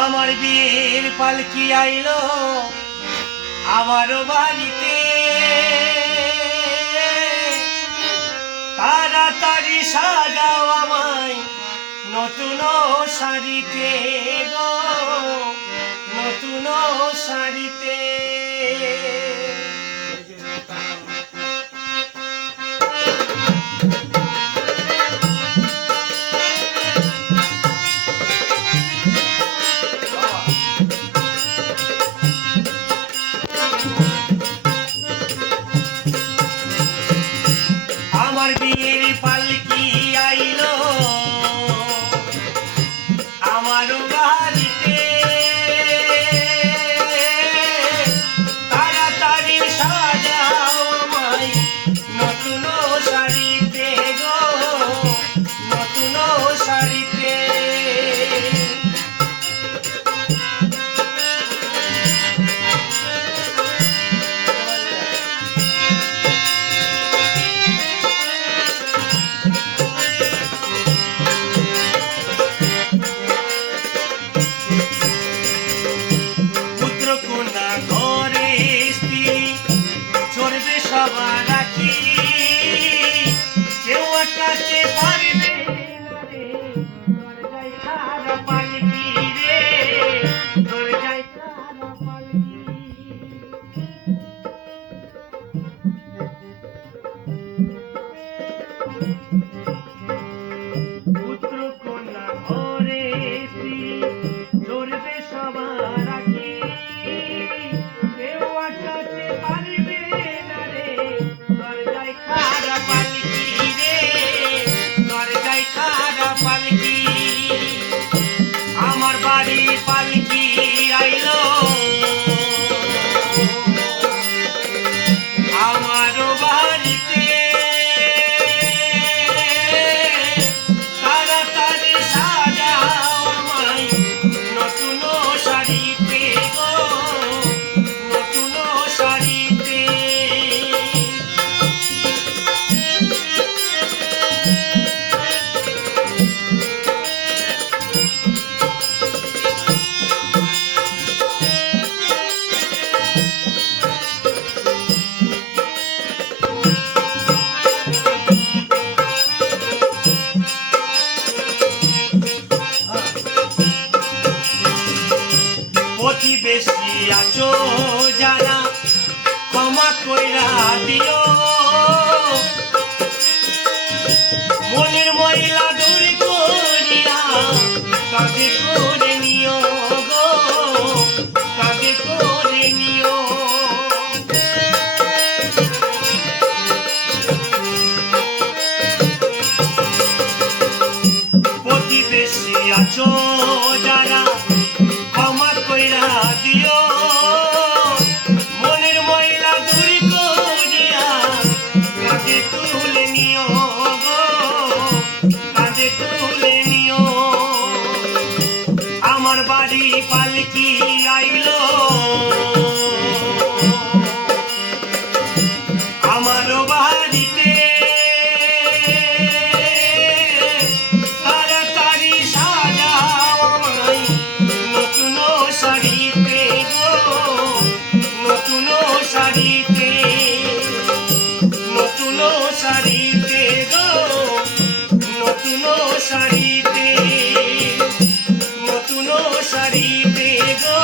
আমার বিয়ের পালকি আইলো আমারও বাড়িতে, তাড়াতাড়ি সাজাও আমায় নতুন শাড়িতে গো, নতুন শাড়িতে। আমার বিয়ের পালকি আইলো আমার বাড়িতে, তাড়াতাড়ি সাজাও আমায় নতুন শাড়িতে গো, নতুন শাড়িতে। সবার আছি কেউ আটকাতে পারবে না রে, দরজায় খাড়া পালকি রে, দরজায় খাড়া পালকি। পুত্র কন্যা ঘরে এসি চড়বে সবার আছি, কেউ আটকাতে পারবে না রে, দরজায় খাড়া পালকি রে, দরজায় খাড়া পালকি। আমার বাড়ি পালকি আইলো আমারও বাড়িতে, তাড়াতাড়ি সাজাও আমায় নতুন শাড়িতে গো, নতুন শাড়িতে। প্রতিবেশী আছো যারা ক্ষমা কইরা দিও, মনের ময়লা দূর করিয়া কাঁধে করে নিও গো, কাঁধে করে নিও। প্রতিবেশী আছো যারা ক্ষমা কইরা দিও, মনের ময়লা দূর করিয়া কাঁধে তুলে নিও গো, কাঁধে তুলে নিও। আমার বাড়ি পালকি আইলো আমারও বাড়িতে, তাড়াতাড়ি সাজাও আমায় নতুন শাড়িতে গো, নতুন শাড়িতে, নতুন শাড়িতে গো, নতুন শাড়িতে, নতুন শাড়িতে গো।